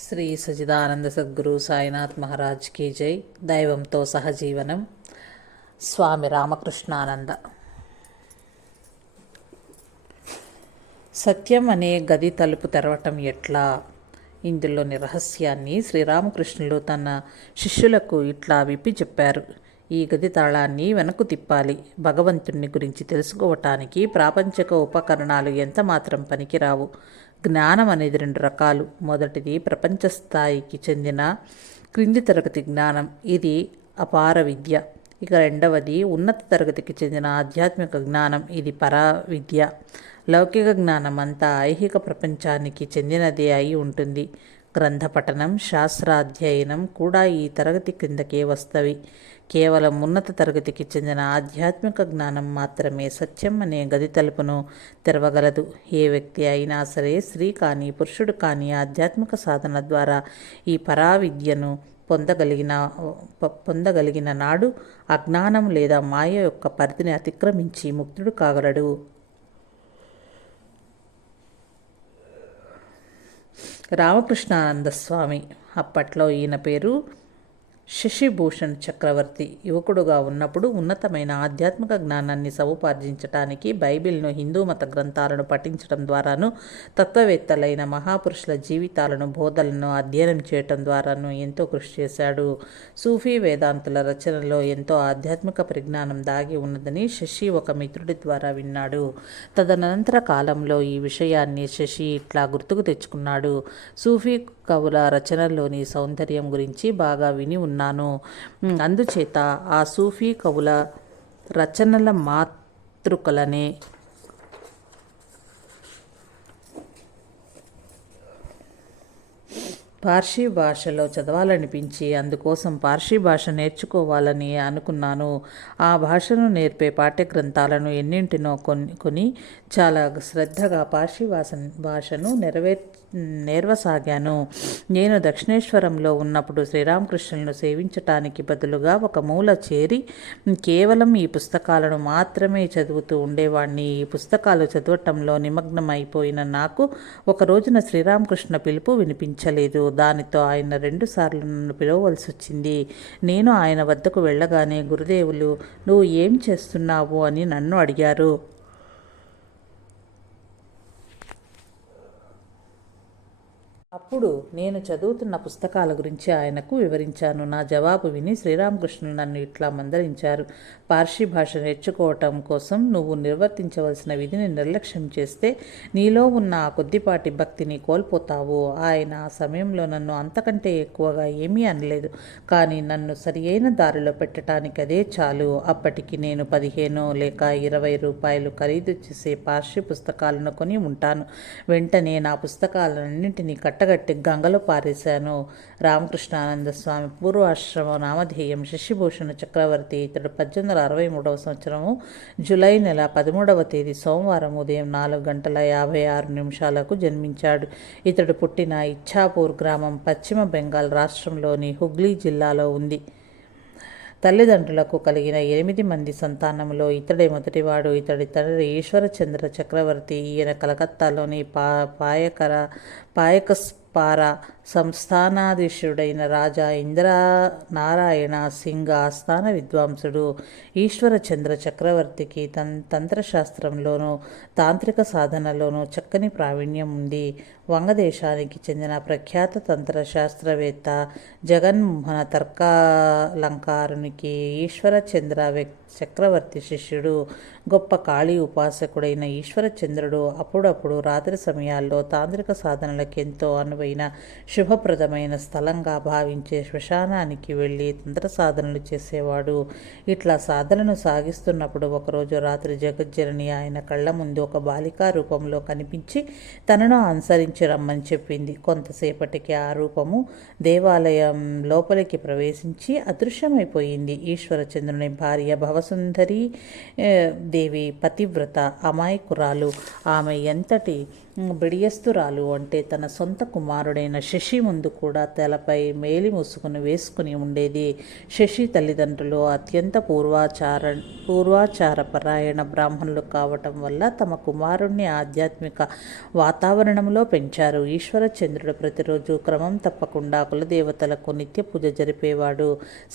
Shri Sachidananda Sadhguru Sainath Maharaj key జై. దైవంతో సహజీవనం. స్వామి రామకృష్ణానంద. సత్యం అనే గది తలుపు తెరవటం ఎట్లా? ఇందులోని రహస్యాన్ని శ్రీరామకృష్ణులు తన శిష్యులకు ఇట్లా విప్పి చెప్పారు. ఈ గది తాళాన్ని వెనక్కు తిప్పాలి. భగవంతుణ్ణి గురించి తెలుసుకోవటానికి ప్రాపంచిక ఉపకరణాలు ఎంత మాత్రం పనికిరావు. జ్ఞానం అనేది 2 రకాలు. మొదటిది ప్రపంచ స్థాయికి చెందిన క్రింది తరగతి జ్ఞానం. ఇది అపార విద్య. ఇక రెండవది ఉన్నత తరగతికి చెందిన ఆధ్యాత్మిక జ్ఞానం. ఇది పరా విద్య. లౌకిక జ్ఞానం అంతా ఐహిక ప్రపంచానికి చెందినదే అయి ఉంటుంది. గ్రంథ పఠనం, శాస్త్రాధ్యయనం కూడా ఈ తరగతి క్రిందకే వస్తవి. కేవలం ఉన్నత తరగతికి చెందిన ఆధ్యాత్మిక జ్ఞానం మాత్రమే సత్యం అనే గది తలుపును తెరవగలదు. ఏ వ్యక్తి అయినా సరే, స్త్రీ కానీ పురుషుడు కానీ, ఆధ్యాత్మిక సాధన ద్వారా ఈ పరావిద్యను పొందగలిగిన నాడు అజ్ఞానం లేదా మాయ యొక్క పరిధిని అతిక్రమించి ముక్తుడు కాగలడు. రామకృష్ణానంద స్వామి. అప్పట్లో ఈయన పేరు శశిభూషణ్ చక్రవర్తి. యువకుడుగా ఉన్నప్పుడు ఉన్నతమైన ఆధ్యాత్మిక జ్ఞానాన్ని సముపార్జించటానికి బైబిల్ను, హిందూ మత గ్రంథాలను పఠించడం ద్వారాను, తత్వవేత్తలైన మహాపురుషుల జీవితాలను, బోధలను అధ్యయనం చేయటం ద్వారాను ఎంతో కృషి చేశాడు. సూఫీ వేదాంతుల రచనలో ఎంతో ఆధ్యాత్మిక పరిజ్ఞానం దాగి ఉన్నదని శశి ఒక మిత్రుడి ద్వారా విన్నాడు. తదనంతర కాలంలో ఈ విషయాన్ని శశి ఇట్లా గుర్తుకు తెచ్చుకున్నాడు. సూఫీ కవుల రచనల్లోని సౌందర్యం గురించి బాగా విని ఉన్నాను. అందుచేత ఆ సూఫీ కవుల రచనల మాతృకలనే పార్సీ భాషలో చదవాలనిపించి అందుకోసం పార్సీ భాష నేర్చుకోవాలని అనుకున్నాను. ఆ భాషను నేర్పే పాఠ్యగ్రంథాలను ఎన్నింటినో కొని చాలా శ్రద్ధగా పార్సీ భాషను నేర్వసాగాను. నేను దక్షిణేశ్వరంలో ఉన్నప్పుడు శ్రీరామకృష్ణులను సేవించటానికి బదులుగా ఒక మూల చేరి కేవలం ఈ పుస్తకాలను మాత్రమే చదువుతూ ఉండేవాణ్ణి. ఈ పుస్తకాలు చదవటంలో నిమగ్నమైపోయిన నాకు ఒక రోజున శ్రీరామకృష్ణ పిలుపు వినిపించలేదు. దానితో ఆయన 2 సార్లు నన్ను పిలవవలసి వచ్చింది. నేను ఆయన వద్దకు వెళ్ళగానే గురుదేవులు, నువ్వు ఏం చేస్తున్నావు అని నన్ను అడిగారు. అప్పుడు నేను చదువుతున్న పుస్తకాల గురించి ఆయనకు వివరించాను. నా జవాబు విని శ్రీరామకృష్ణులు నన్ను ఇట్లా మందలించారు. పార్సీ భాష నేర్చుకోవటం కోసం నువ్వు నిర్వర్తించవలసిన విధిని నిర్లక్ష్యం చేస్తే నీలో ఉన్న ఆ కొద్దిపాటి భక్తిని కోల్పోతావు. ఆయన ఆ సమయంలో నన్ను అంతకంటే ఎక్కువగా ఏమీ అనలేదు. కానీ నన్ను సరి అయిన దారిలో పెట్టడానికి అదే చాలు. అప్పటికి నేను 15 లేక 20 రూపాయలు ఖరీదు చేసే పార్సీ పుస్తకాలను కొని ఉంటాను. వెంటనే నా పుస్తకాలన్నింటినీ కట్టగట్టి గంగలో పారేశాను. రామకృష్ణానంద స్వామి పూర్వాశ్రమ నామధేయం శశిభూషణ చక్రవర్తి. ఇతడు 1863 సంవత్సరము జూలై నెల 13వ తేదీ సోమవారం ఉదయం 4:56 జన్మించాడు. ఇతడు పుట్టిన ఇచ్ఛాపూర్ గ్రామం పశ్చిమ బెంగాల్ రాష్ట్రంలోని హుగ్లీ జిల్లాలో ఉంది. తల్లిదండ్రులకు కలిగిన 8 మంది సంతానంలో ఇతడే మొదటివాడు. ఇతడి తండ్రి ఈశ్వరచంద్ర చక్రవర్తి. ఈయన కలకత్తాలోని పాయకస్పార సంస్థానాధీశుడైన రాజా ఇంద్రనారాయణ సింగ్ ఆస్థాన విద్వాంసుడు. ఈశ్వరచంద్ర చక్రవర్తికి తంత్రశాస్త్రంలోనూ తాంత్రిక సాధనలోనూ చక్కని ప్రావీణ్యం ఉంది. వంగదేశానికి చెందిన ప్రఖ్యాత తంత్ర శాస్త్రవేత్త జగన్మోహన తర్కాలంకారునికి ఈశ్వరచంద్ర చక్రవర్తి శిష్యుడు. గొప్ప కాళీ ఉపాసకుడైన ఈశ్వరచంద్రుడు అప్పుడప్పుడు రాత్రి సమయాల్లో తాంత్రిక సాధనలకు ఎంతో అనువైన శుభప్రదమైన స్థలంగా భావించే శ్మశానానికి వెళ్ళి తంత్ర సాధనలు చేసేవాడు. ఇట్లా సాధనను సాగిస్తున్నప్పుడు ఒకరోజు రాత్రి జగజ్జనని ఆయన కళ్ళ ముందు ఒక బాలికా రూపంలో కనిపించి తనను అనుసరించి రమ్మని చెప్పింది. కొంతసేపటికి ఆ రూపము దేవాలయం లోపలికి ప్రవేశించి అదృశ్యమైపోయింది. ఈశ్వరచంద్రుని భార్య భవసుందరి దేవి పతివ్రత, అమాయకురాలు. ఆమె ఎంతటి బిడియస్తురాలు అంటే తన సొంత కుమారుడైన శశి ముందు కూడా తలపై మేలి మూసుకుని వేసుకుని ఉండేది. శశి తల్లిదండ్రులు అత్యంత పూర్వాచారపరాయణ బ్రాహ్మణులు కావటం వల్ల తమ కుమారుణ్ణి ఆధ్యాత్మిక వాతావరణంలో పెంచారు. ఈశ్వరచంద్రుడు ప్రతిరోజు క్రమం తప్పకుండా కులదేవతలకు నిత్య పూజ జరిపేవాడు.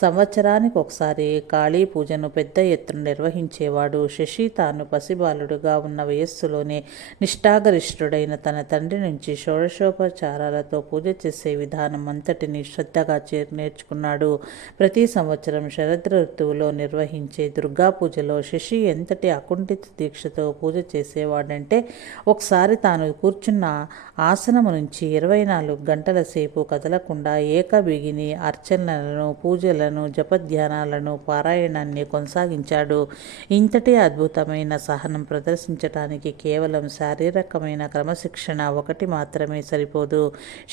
సంవత్సరానికి ఒకసారి కాళీ పూజను పెద్ద ఎత్తున నిర్వహించేవాడు. శశి తాను పసిబాలుడుగా ఉన్న వయస్సులోనే నిష్ఠాగరిష్ఠుడైన తన తండ్రి నుంచి షోడశోపచారాలతో పూజ చేసే విధానం అంతటిని శ్రద్ధగా నేర్చుకున్నాడు. ప్రతి సంవత్సరం శరద్ ఋతువులో నిర్వహించే దుర్గా పూజలో శశి ఎంతటి అకుంఠిత దీక్షతో పూజ చేసేవాడంటే ఒకసారి తాను కూర్చున్న ఆసనము నుంచి 24 గంటల సేపు కదలకుండా ఏకబిగిని అర్చనలను, పూజలను, జపధ్యానాలను, పారాయణాన్ని కొనసాగించాడు. ఇంతటి అద్భుతమైన సహనం ప్రదర్శించటానికి కేవలం శారీరకమైన క్రమశిక్షణ ఒకటి మాత్రమే సరిపోదు.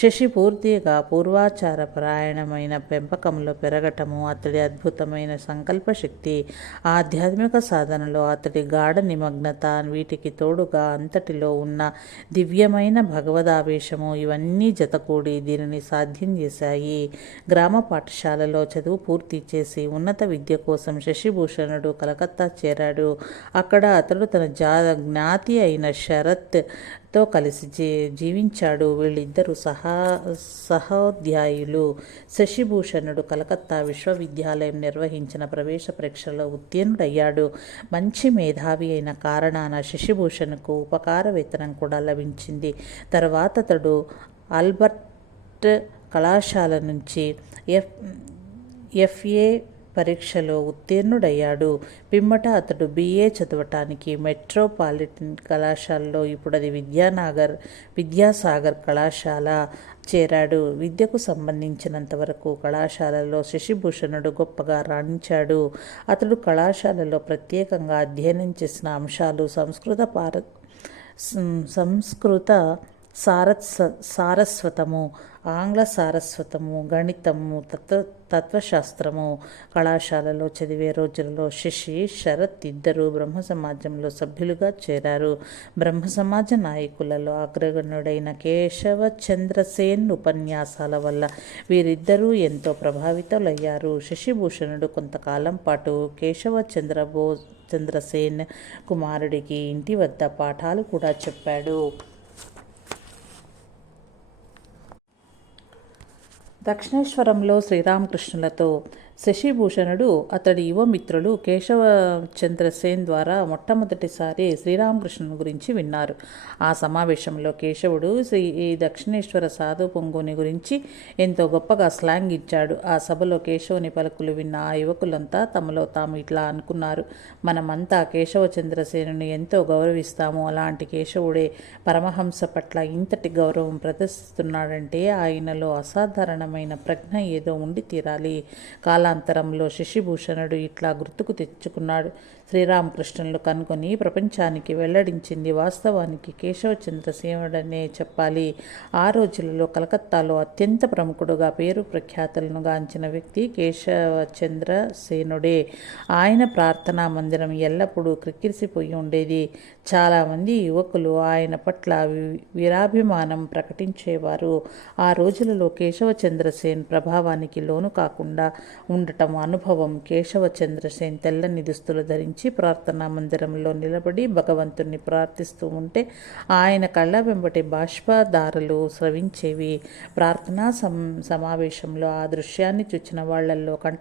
శశి పూర్తిగా పూర్వాచారపరాయణమైన పెంపకంలో పెరగటము, అతడి అద్భుతమైన సంకల్ప శక్తి, ఆధ్యాత్మిక సాధనలో అతడి గాఢ నిమగ్నత, వీటికి తోడుగా అంతటిలో ఉన్న దివ్యమైన భగవదావేశము ఇవన్నీ జతకూడి దీనిని సాధ్యం చేశాయి. గ్రామ పాఠశాలలో చదువు పూర్తి చేసి ఉన్నత విద్య కోసం శశిభూషణుడు కలకత్తా చేరాడు. అక్కడ అతడు తన జ్ఞాతి అయిన శరత్తో కలిసి జీవించాడు. వీళ్ళిద్దరూ సహోధ్యాయులు. శశిభూషణుడు కలకత్తా విశ్వవిద్యాలయం నిర్వహించిన ప్రవేశ పరీక్షలో ఉత్తీర్ణుడయ్యాడు. మంచి మేధావి అయిన కారణాన శశిభూషణ్కు ఉపకార వేతనం కూడా లభించింది. తర్వాత అతడు ఆల్బర్ట్ కళాశాల నుంచి ఎఫ్ఏ పరీక్షలో ఉత్తీర్ణుడయ్యాడు. పిమ్మట అతడు BA చదవటానికి మెట్రోపాలిటన్ కళాశాలలో, ఇప్పుడు అది విద్యాసాగర్ కళాశాల చేరాడు. విద్యకు సంబంధించినంత వరకు కళాశాలలో శశిభూషణుడు గొప్పగా రాణించాడు. అతడు కళాశాలలో ప్రత్యేకంగా అధ్యయనం చేసిన అంశాలు సంస్కృత సారస్వతము, ఆంగ్ల సారస్వతము, గణితము, తత్వశాస్త్రము. కళాశాలలో చదివే రోజులలో శశి, శరత్ ఇద్దరు బ్రహ్మ సమాజంలో సభ్యులుగా చేరారు. బ్రహ్మ సమాజ నాయకులలో అగ్రగణ్యుడైన కేశవచంద్రసేన్ ఉపన్యాసాల వల్ల వీరిద్దరూ ఎంతో ప్రభావితులయ్యారు. శశిభూషణుడు కొంతకాలం పాటు కేశవచంద్రసేన్ కుమారుడికి ఇంటి వద్ద పాఠాలు కూడా చెప్పాడు. దక్షిణేశ్వరంలో శ్రీరామకృష్ణులతో శశిభూషణుడు అతడి యువమిత్రులు కేశవచంద్రసేన్ ద్వారా మొట్టమొదటిసారి శ్రీరామకృష్ణుని గురించి విన్నారు. ఆ సమావేశంలో కేశవుడు ఈ దక్షిణేశ్వర సాధు పొంగుని గురించి ఎంతో గొప్పగా స్లాంగ్ ఇచ్చాడు. ఆ సభలో కేశవుని పలుకులు విన్న ఆ యువకులంతా తమలో తాము ఇట్లా అనుకున్నారు: మనమంతా కేశవచంద్రసేనుని ఎంతో గౌరవిస్తాము. అలాంటి కేశవుడే పరమహంస పట్ల ఇంతటి గౌరవం ప్రదర్శిస్తున్నాడంటే ఆయనలో అసాధారణమైన ప్రజ్ఞ ఏదో ఉండి తీరాలి. కాలాంతరంలో శశిభూషణుడు ఇట్లా గుర్తుకు తెచ్చుకున్నాడు: శ్రీరామకృష్ణులు కనుగొని ప్రపంచానికి వెల్లడించింది వాస్తవానికి కేశవచంద్రసేనుడనే చెప్పాలి. ఆ రోజులలో కలకత్తాలో అత్యంత ప్రముఖుడుగా పేరు ప్రఖ్యాతులను గాంచిన వ్యక్తి కేశవచంద్రసేనుడే. ఆయన ప్రార్థనా మందిరం ఎల్లప్పుడూ క్రిక్కిరిసిపోయి ఉండేది. చాలామంది యువకులు ఆయన పట్ల వీరాభిమానం ప్రకటించేవారు. ఆ రోజులలో కేశవచంద్రసేన్ ప్రభావానికి లోను కాకుండా ఉండటం అనుభవం. కేశవచంద్రసేన్ తెల్లని దుస్తులు ధరించి ప్రార్థనా మందిరంలో నిలబడి భగవంతుణ్ణి ప్రార్థిస్తూ ఉంటే ఆయన కళ్ళ వెంబటి బాష్పధారలు స్రవించేవి. ప్రార్థనా సమావేశంలో ఆ దృశ్యాన్ని చూచిన వాళ్లల్లో కంట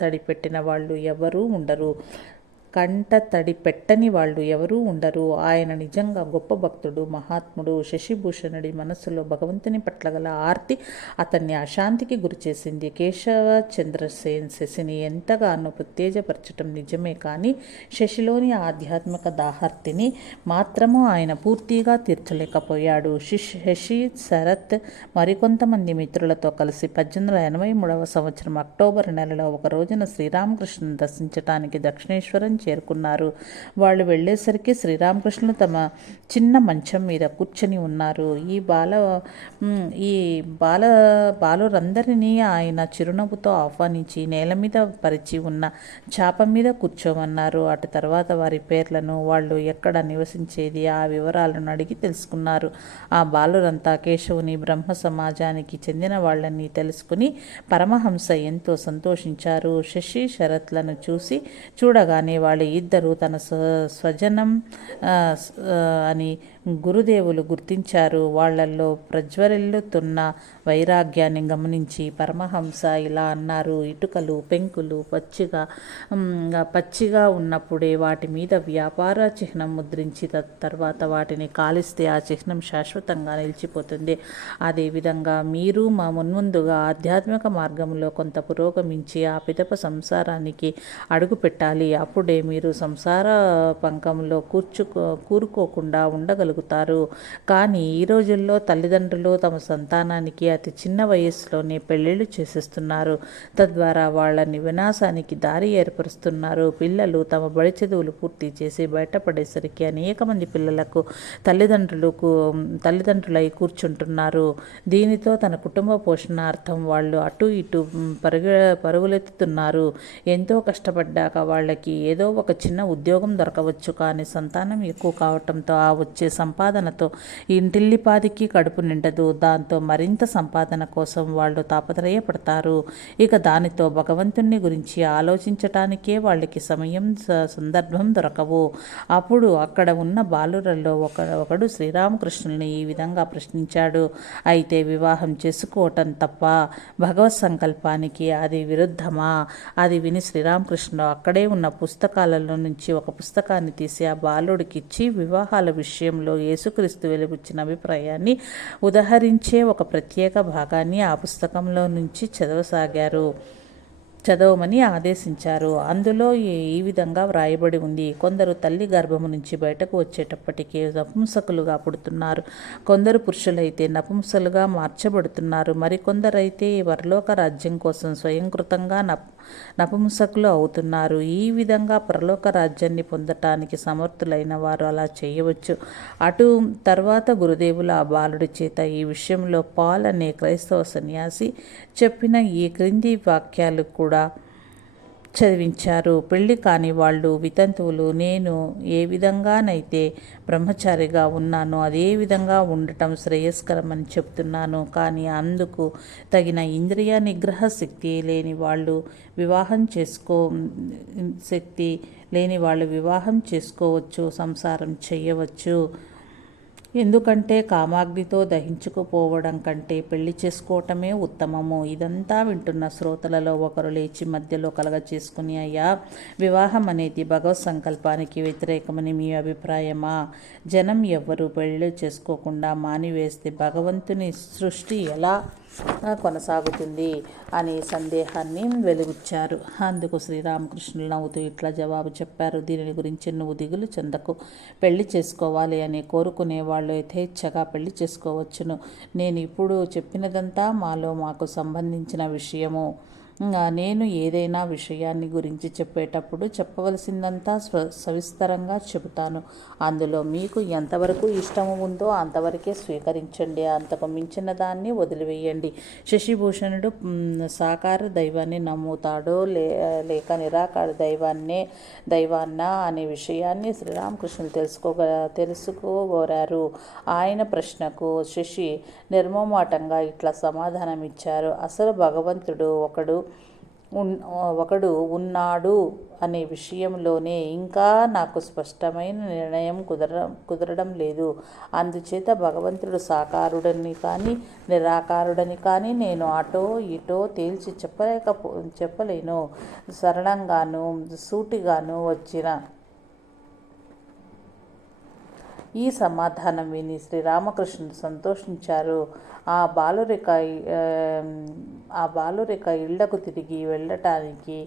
తడి పెట్టిన వాళ్ళు ఎవరూ ఉండరు. ఆయన నిజంగా గొప్ప భక్తుడు, మహాత్ముడు. శశిభూషణుడి మనస్సులో భగవంతుని పట్ల గల ఆర్తి అతన్ని అశాంతికి గురిచేసింది. కేశవచంద్రసేన్ శశిని ఎంతగానో ఉత్తేజపరచటం నిజమే, కానీ శశిలోని ఆధ్యాత్మిక దాహార్తిని మాత్రము ఆయన పూర్తిగా తీర్చలేకపోయాడు. శశి, శరత్ మరికొంతమంది మిత్రులతో కలిసి 1883 సంవత్సరం అక్టోబర్ నెలలో ఒక రోజున శ్రీరామకృష్ణుని దర్శించటానికి దక్షిణేశ్వరం చేరుకున్నారు. వాళ్ళు వెళ్ళేసరికి శ్రీరామకృష్ణులు తమ చిన్న మంచం మీద కూర్చొని ఉన్నారు. ఈ బాలురందరినీ ఆయన చిరునవ్వుతో ఆహ్వానించి నేల మీద పరిచి ఉన్న చాప మీద కూర్చోమన్నారు. అటు తర్వాత వారి పేర్లను, వాళ్ళు ఎక్కడ నివసించేది, ఆ వివరాలను అడిగి తెలుసుకున్నారు. ఆ బాలురంతా కేశవుని బ్రహ్మ సమాజానికి చెందిన వాళ్ళని తెలుసుకుని పరమహంస ఎంతో సంతోషించారు. శశి శరత్లను చూడగానే వాళ్ళ ఇద్దరు తన స్వజనం అని గురుదేవులు గుర్తించారు. వాళ్లల్లో ప్రజ్వరిల్లుతున్న వైరాగ్యాన్ని గమనించి పరమహంస ఇలా అన్నారు: ఇటుకలు, పెంకులు పచ్చిగా ఉన్నప్పుడే వాటి మీద వ్యాపార చిహ్నం ముద్రించి తర్వాత వాటిని కాలిస్తే ఆ చిహ్నం శాశ్వతంగా నిలిచిపోతుంది. అదేవిధంగా మీరు మున్ముందుగా ఆధ్యాత్మిక మార్గంలో కొంత పురోగమించి ఆ పిదప సంసారానికి అడుగు పెట్టాలి. అప్పుడే మీరు సంసార పంకంలో కూరుకోకుండా ఉండగలుగుతారు. కానీ ఈ రోజుల్లో తల్లిదండ్రులు తమ సంతానానికి అతి చిన్న వయస్సులోనే పెళ్లిళ్ళు చేసేస్తున్నారు. తద్వారా వాళ్ళని వినాశానికి దారి ఏర్పరుస్తున్నారు. పిల్లలు తమ బడి చదువులు పూర్తి చేసి బయటపడేసరికి అనేక మంది పిల్లలకు తల్లిదండ్రులై కూర్చుంటున్నారు. దీనితో తన కుటుంబ పోషణార్థం వాళ్ళు అటు ఇటు పరుగులెత్తుతున్నారు. ఎంతో కష్టపడ్డాక వాళ్ళకి ఏదో ఒక చిన్న ఉద్యోగం దొరకవచ్చు. కానీ సంతానం ఎక్కువ కావటంతో ఆ వచ్చే సంపాదనతో ఇంటిల్లిపాదికి కడుపు నిండదు. దాంతో మరింత సంపాదన కోసం వాళ్ళు తాపత్రయపడతారు. ఇక దానితో భగవంతుని గురించి ఆలోచించటానికే వాళ్ళకి సమయం, సందర్భం దొరకవు. అప్పుడు అక్కడ ఉన్న బాలురల్లో ఒకడు శ్రీరామకృష్ణుల్ని ఈ విధంగా ప్రశ్నించాడు: అయితే వివాహం చేసుకోవటం తప్ప భగవత్ సంకల్పానికి అది విరుద్ధమా? అది విని శ్రీరామకృష్ణుడు అక్కడే ఉన్న పుస్తకాలలో నుంచి ఒక పుస్తకాన్ని తీసి ఆ బాలుడికిచ్చి వివాహాల విషయంలో యేసుక్రీస్తు వెలుబుచ్చిన అభిప్రాయాన్ని ఉదహరించే ఒక ప్రత్యేక భాగాన్ని ఆ పుస్తకంలో నుంచి చదవమని ఆదేశించారు. అందులో ఈ విధంగా వ్రాయబడి ఉంది: కొందరు తల్లి గర్భము నుంచి బయటకు వచ్చేటప్పటికీ నపుంసకులుగా పుడుతున్నారు. కొందరు పురుషులైతే నపుంసలుగా మార్చబడుతున్నారు. మరికొందరైతే పరలోక రాజ్యం కోసం స్వయంకృతంగా నపుంసకులు అవుతున్నారు. ఈ విధంగా పరలోక రాజ్యాన్ని పొందటానికి సమర్థులైన వారు అలా చేయవచ్చు. అటు తర్వాత గురుదేవులు ఆ బాలుడి చేత ఈ విషయంలో పాల్ అనే క్రైస్తవ సన్యాసి చెప్పిన ఈ క్రింది వాక్యాలు కూడా చదివించారు: పెళ్లి కాని వాళ్ళు వితంతువులు నేను ఏ విధంగానైతే బ్రహ్మచారిగా ఉన్నానో అదే విధంగా ఉండటం శ్రేయస్కరమని చెప్తున్నాను. కానీ అందుకు తగిన ఇంద్రియ నిగ్రహ శక్తి లేని వాళ్ళు వివాహం చేసుకోవచ్చు, సంసారం చేయవచ్చు. ఎందుకంటే కామాగ్నితో దహించుకుపోవడం కంటే పెళ్లి చేసుకోవటమే ఉత్తమము. ఇదంతా వింటున్న శ్రోతలలో ఒకరు లేచి మధ్యలో కలగచేసుకుని: అయ్యా, వివాహం అనేది భగవత్ సంకల్పానికి వ్యతిరేకమని మీ అభిప్రాయమా? జనం ఎవ్వరూ పెళ్లి చేసుకోకుండా మానివేస్తే భగవంతుని సృష్టి ఎలా కొనసాగుతుంది అని సందేహాన్ని వెలుగుచ్చారు. అందుకు శ్రీరామకృష్ణులు నవ్వుతూ ఇట్లా జవాబు చెప్పారు: దీనిని గురించి నువ్వు దిగులు చెందకు. పెళ్లి చేసుకోవాలి అని కోరుకునే వాళ్ళు యథేచ్ఛగా పెళ్లి చేసుకోవచ్చును. నేను ఇప్పుడు చెప్పినదంతా మాకు సంబంధించిన విషయము. నేను ఏదైనా విషయాన్ని గురించి చెప్పేటప్పుడు చెప్పవలసిందంతా సవిస్తరంగా చెబుతాను. అందులో మీకు ఎంతవరకు ఇష్టము ఉందో అంతవరకే స్వీకరించండి. అంతకు మించిన దాన్ని వదిలివేయండి. శశిభూషణుడు సాకార దైవాన్ని నమ్ముతాడో లేక నిరాకార దైవాన్నా అనే విషయాన్ని శ్రీరామకృష్ణులు తెలుసుకోగోరారు. ఆయన ప్రశ్నకు శశి నిర్మోమాటంగా ఇట్లా సమాధానమిచ్చారు: అసలు భగవంతుడు ఒకడు ఉన్నాడు అనే విషయంలోనే ఇంకా నాకు స్పష్టమైన నిర్ణయం కుదరడం లేదు. అందుచేత భగవంతుడు సాకారుడని కానీ నిరాకారుడని కానీ నేను అటో ఇటో తేల్చి చెప్పలేను. సరళంగాను సూటిగాను వచ్చిన ఈ సమాధానం విని శ్రీరామకృష్ణుడు సంతోషించారు. ఆ బాలురిక ఇళ్లకు తిరిగి వెళ్ళటానికి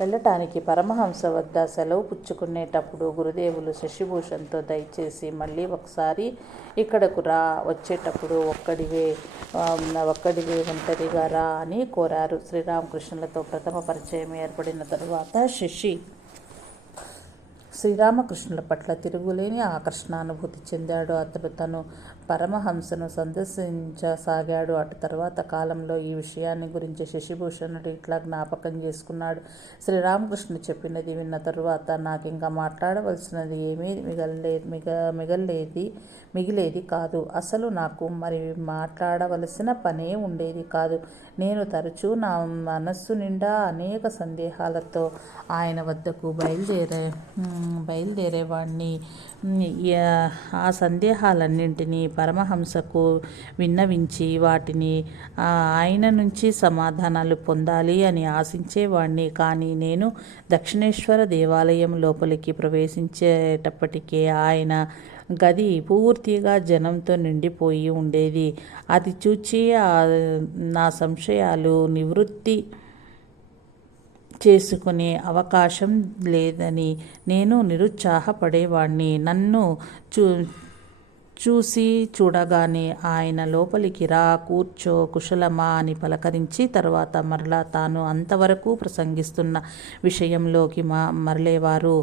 వెళ్ళటానికి పరమహంస వద్ద సెలవు పుచ్చుకునేటప్పుడు గురుదేవులు శశిభూషణ్తో దయచేసి మళ్ళీ ఒకసారి ఇక్కడకు రా, వచ్చేటప్పుడు ఒక్కడివే ఒంటరిగా రా అని కోరారు. శ్రీరామకృష్ణులతో ప్రథమ పరిచయం ఏర్పడిన తరువాత శశి శ్రీరామకృష్ణుల పట్ల తిరుగులేని ఆకర్షణానుభూతి చెందాడు. అతడు తను పరమహంసను సందర్శించసాగాడు. అటు తర్వాత కాలంలో ఈ విషయాన్ని గురించి శశిభూషణుడు ఇట్లా జ్ఞాపకం చేసుకున్నాడు. శ్రీరామకృష్ణుడు చెప్పినది విన్న తరువాత నాకింకా మాట్లాడవలసినది ఏమీ మిగిలేది కాదు. అసలు నాకు మరి మాట్లాడవలసిన పనే ఉండేది కాదు. నేను తరచూ నా మనస్సు నిండా అనేక సందేహాలతో ఆయన వద్దకు బయలుదేరేవాడిని. ఆ సందేహాలన్నింటినీ పరమహంసకు విన్నవించి వాటిని ఆయన నుంచి సమాధానాలు పొందాలి అని ఆశించేవాడిని. కానీ నేను దక్షిణేశ్వర దేవాలయం లోపలికి ప్రవేశించేటప్పటికే ఆయన గది పూర్తిగా జనంతో నిండిపోయి ఉండేది. అది చూచి నా సంశయాలు నివృత్తి చేసుకునే అవకాశం లేదని నేను నిరుత్సాహపడేవాడిని. నన్ను చూడగానే ఆయన లోపలికి రా, కూర్చో, కుశలమా అని పలకరించి తర్వాత మరలా తాను అంతవరకు ప్రసంగిస్తున్న విషయంలోకి మరలేవారు.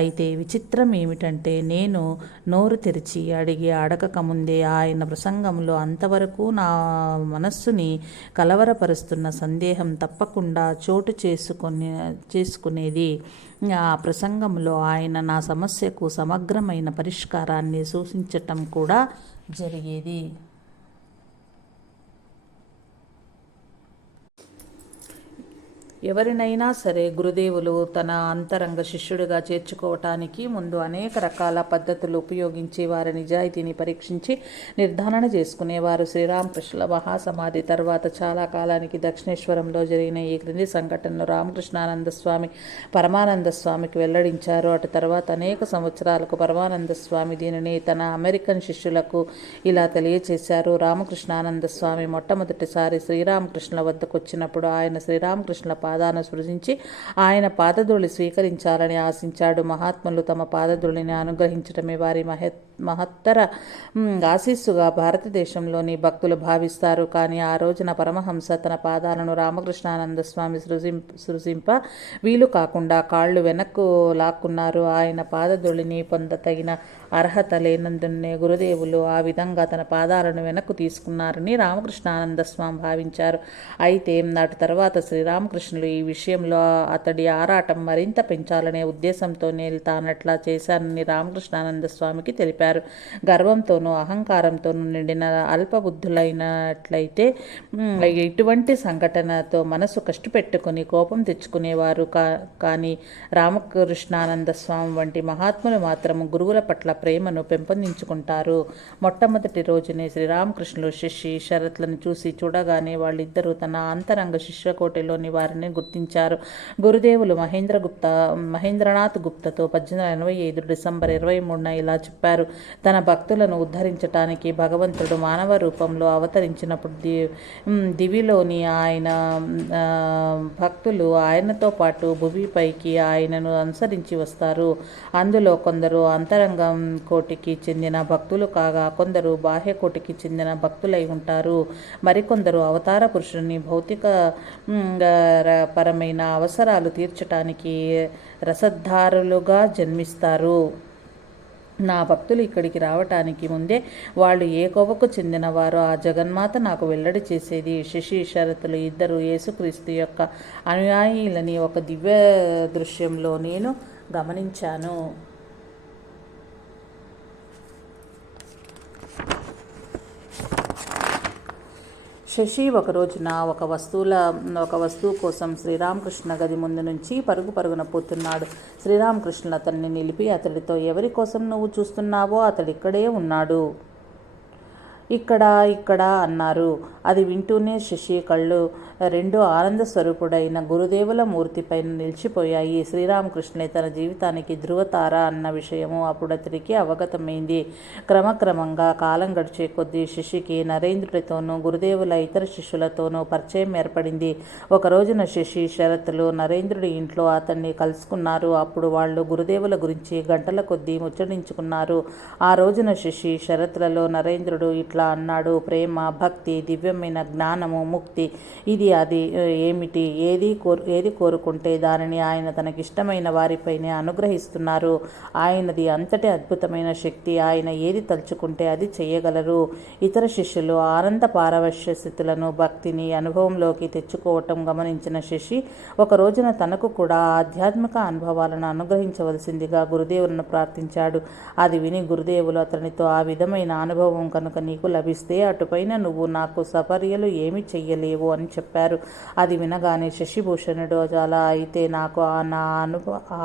అయితే విచిత్రం ఏమిటంటే నేను నోరు తెరిచి అడగకముందే ఆయన ప్రసంగంలో అంతవరకు నా మనస్సుని కలవరపరుస్తున్న సందేహం తప్పకుండా చోటు చేసుకునేది. ఆ ప్రసంగంలో ఆయన నా సమస్యకు సమగ్రమైన పరిష్కారాన్ని సూచించటం కూడా జరిగేది. ఎవరినైనా సరే గురుదేవులు తన అంతరంగ శిష్యుడిగా చేర్చుకోవటానికి ముందు అనేక రకాల పద్ధతులు ఉపయోగించి వారి నిజాయితీని పరీక్షించి నిర్ధారణ చేసుకునేవారు. శ్రీరామకృష్ణుల మహాసమాధి తర్వాత చాలా కాలానికి దక్షిణేశ్వరంలో జరిగిన ఈ క్రింది సంఘటనలు రామకృష్ణానంద స్వామి పరమానంద స్వామికి వెల్లడించారు. అటు తర్వాత అనేక సంవత్సరాలకు పరమానంద స్వామి దీనిని తన అమెరికన్ శిష్యులకు ఇలా తెలియచేశారు. రామకృష్ణానంద స్వామి మొట్టమొదటిసారి శ్రీరామకృష్ణుల వద్దకు వచ్చినప్పుడు ఆయన శ్రీరామకృష్ణుల పాదాన్ని సృజించి ఆయన పాదధూళి స్వీకరించాలని ఆశించాడు. మహాత్ములు తమ పాదధూళిని అనుగ్రహించడమే వారి మహత్తర ఆశీస్సుగా భారతదేశంలోని భక్తులు భావిస్తారు. కానీ ఆ రోజున పరమహంస తన పాదాలను రామకృష్ణానంద స్వామి సృజింప వీలు కాకుండా కాళ్ళు వెనక్కు లాక్కున్నారు. ఆయన పాదధూళిని పొందతగిన అర్హత లేనందునే గురుదేవులు ఆ విధంగా తన పాదాలను వెనక్కు తీసుకున్నారని రామకృష్ణానంద స్వామి భావించారు. అయితే నాటి తర్వాత శ్రీరామకృష్ణులు ఈ విషయంలో అతడి ఆరాటం మరింత పెంచాలనే ఉద్దేశంతోనే తానట్లా చేశానని రామకృష్ణానంద స్వామికి తెలిపారు. గర్వంతోనూ అహంకారంతోనూ నిండిన అల్పబుద్ధులైనట్లయితే ఇటువంటి సంఘటనతో మనసు కష్టపెట్టుకుని కోపం తెచ్చుకునేవారు. కానీ రామకృష్ణానంద స్వామి వంటి మహాత్ములు మాత్రం గురువుల పట్ల ప్రేమను పెంపొందించుకుంటారు. మొట్టమొదటి రోజునే శ్రీరామకృష్ణులు శశి శరత్లను చూడగానే వాళ్ళిద్దరూ తన అంతరంగ శిష్యకోటిలోని వారిని గుర్తించారు. గురుదేవులు మహేంద్రనాథ్ గుప్తతో 1885 డిసెంబర్ 23న ఇలా చెప్పారు. తన భక్తులను ఉద్ధరించటానికి భగవంతుడు మానవ రూపంలో అవతరించినప్పుడు దివిలోని ఆయన భక్తులు ఆయనతో పాటు భూమిపైకి ఆయనను అనుసరించి వస్తారు. అందులో కొందరు అంతరంగం కోటికి చెందిన భక్తులు కాగా కొందరు బాహ్య కోటికి చెందిన భక్తులై ఉంటారు. మరికొందరు అవతార పురుషుని భౌతిక పరమైన అవసరాలు తీర్చటానికి రసధారులుగా జన్మిస్తారు. నా భక్తులు ఇక్కడికి రావటానికి ముందే వాళ్ళు ఏ కోవకు చెందినవారో ఆ జగన్మాత నాకు వెల్లడి చేసేది. శశి శరతులు ఇద్దరు యేసుక్రీస్తు యొక్క అనుయాయులని ఒక దివ్య దృశ్యంలో నేను గమనించాను. శశి ఒక రోజున ఒక వస్తువు కోసం శ్రీరామకృష్ణ గది ముందు నుంచి పరుగున పోతున్నాడు. శ్రీరామకృష్ణులు అతన్ని నిలిపి అతడితో, ఎవరి కోసం నువ్వు చూస్తున్నావో అతడిక్కడే ఉన్నాడు. ఇక్కడ ఇక్కడ అన్నారు. అది వింటూనే శశి కళ్ళు రెండు ఆనంద స్వరూపుడైన గురుదేవుల మూర్తిపైన నిలిచిపోయాయి. శ్రీరామకృష్ణులే తన జీవితానికి ధృవతార అన్న విషయము అప్పుడు అతడికి అవగతమైంది. క్రమక్రమంగా కాలం గడిచే కొద్దీ శశికి నరేంద్రుడితోనూ గురుదేవుల ఇతర శిష్యులతోనూ పరిచయం ఏర్పడింది. ఒక రోజున శశి శరత్లు నరేంద్రుడి ఇంట్లో అతన్ని కలుసుకున్నారు. అప్పుడు వాళ్ళు గురుదేవుల గురించి గంటల కొద్దీ ముచ్చటించుకున్నారు. ఆ రోజున శశి శరత్లలో నరేంద్రుడు ఇట్లా అన్నాడు: ప్రేమ, భక్తి, దివ్యమైన జ్ఞానము, ముక్తి ఇది అది ఏమిటి? ఏది కోరుకుంటే దానిని ఆయన తనకిష్టమైన వారిపైనే అనుగ్రహిస్తున్నారు. ఆయనది అంతటి అద్భుతమైన శక్తి. ఆయన ఏది తలుచుకుంటే అది చేయగలరు. ఇతర శిష్యులు ఆనంద పారవశ్య స్థితులను, భక్తిని అనుభవంలోకి తెచ్చుకోవటం గమనించిన శశి ఒక రోజున తనకు కూడా ఆధ్యాత్మిక అనుభవాలను అనుగ్రహించవలసిందిగా గురుదేవులను ప్రార్థించాడు. అది విని గురుదేవులు అతనితో, ఆ విధమైన అనుభవం కనుక నీకు లభిస్తే అటుపైన నువ్వు నాకు సపర్యలు ఏమి చెయ్యలేవు అని చెప్పారు. అది వినగానే శశిభూషణుడు, అలా అయితే నాకు ఆ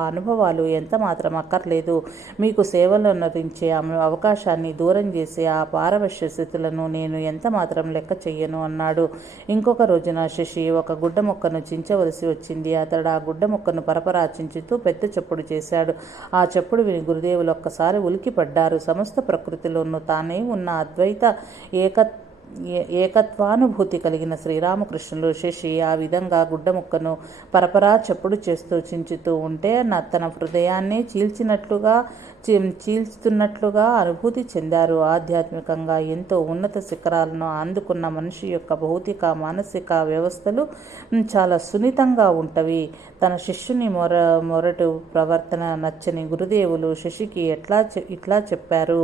అనుభవాలు ఎంత మాత్రం అక్కర్లేదు. మీకు సేవలు నరించే అవకాశాన్ని దూరం చేసే ఆ పారవశ్య స్థితులను నేను ఎంత మాత్రం లెక్క చెయ్యను అన్నాడు. ఇంకొక రోజున శశి ఒక గుడ్డ మొక్కను చించవలసి వచ్చింది. అతడు ఆ గుడ్డ మొక్కను పరపరా చించుతూ పెద్ద చప్పుడు చేశాడు. ఆ చప్పుడు విని గురుదేవులు ఒక్కసారి ఉలికిపడ్డారు. సమస్త ప్రకృతిలోనూ తానే ఉన్న అద్వైత ఏకత్వానుభూతి కలిగిన శ్రీరామకృష్ణులు శశి ఆ విధంగా గుడ్డ ముక్కను పరపరా చప్పుడు చేస్తూ చించుతూ ఉంటే తన హృదయాన్ని చీల్చుతున్నట్లుగా అనుభూతి చెందారు. ఆధ్యాత్మికంగా ఎంతో ఉన్నత శిఖరాలను అందుకున్న మనిషి యొక్క భౌతిక, మానసిక వ్యవస్థలు చాలా సున్నితంగా ఉంటవి. తన శిష్యుని మొరటు ప్రవర్తన నచ్చని గురుదేవులు శశికి ఇట్లా చెప్పారు: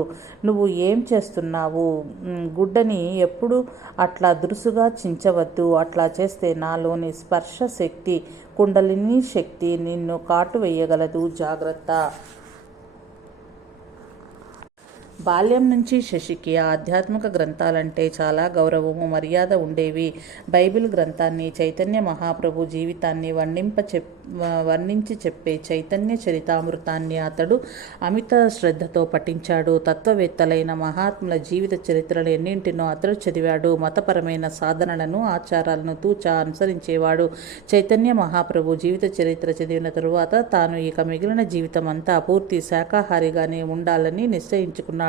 నువ్వు ఏం చేస్తున్నావు? గుడ్డని ఎప్పుడు అట్లా దురుసుగా చించవద్దు. అట్లా చేస్తే నాలోని స్పర్శ శక్తి, కుండలిని శక్తి నిన్ను కాటు వేయగలదు. జాగ్రత్త. బాల్యం నుంచి శశికి ఆధ్యాత్మిక గ్రంథాలంటే చాలా గౌరవము, మర్యాద ఉండేవి. బైబిల్ గ్రంథాన్ని, చైతన్య మహాప్రభు జీవితాన్ని వర్ణించి చెప్పే చైతన్య చరితామృతాన్ని అతడు అమిత శ్రద్ధతో పఠించాడు. తత్వవేత్తలైన మహాత్ముల జీవిత చరిత్రలు ఎన్నింటినో అతడు చదివాడు. మతపరమైన సాధనలను, ఆచారాలను తూచా అనుసరించేవాడు. చైతన్య మహాప్రభు జీవిత చరిత్ర చదివిన తరువాత తాను ఇక మిగిలిన జీవితం అంతా పూర్తి శాకాహారిగానే ఉండాలని నిశ్చయించుకున్నాడు.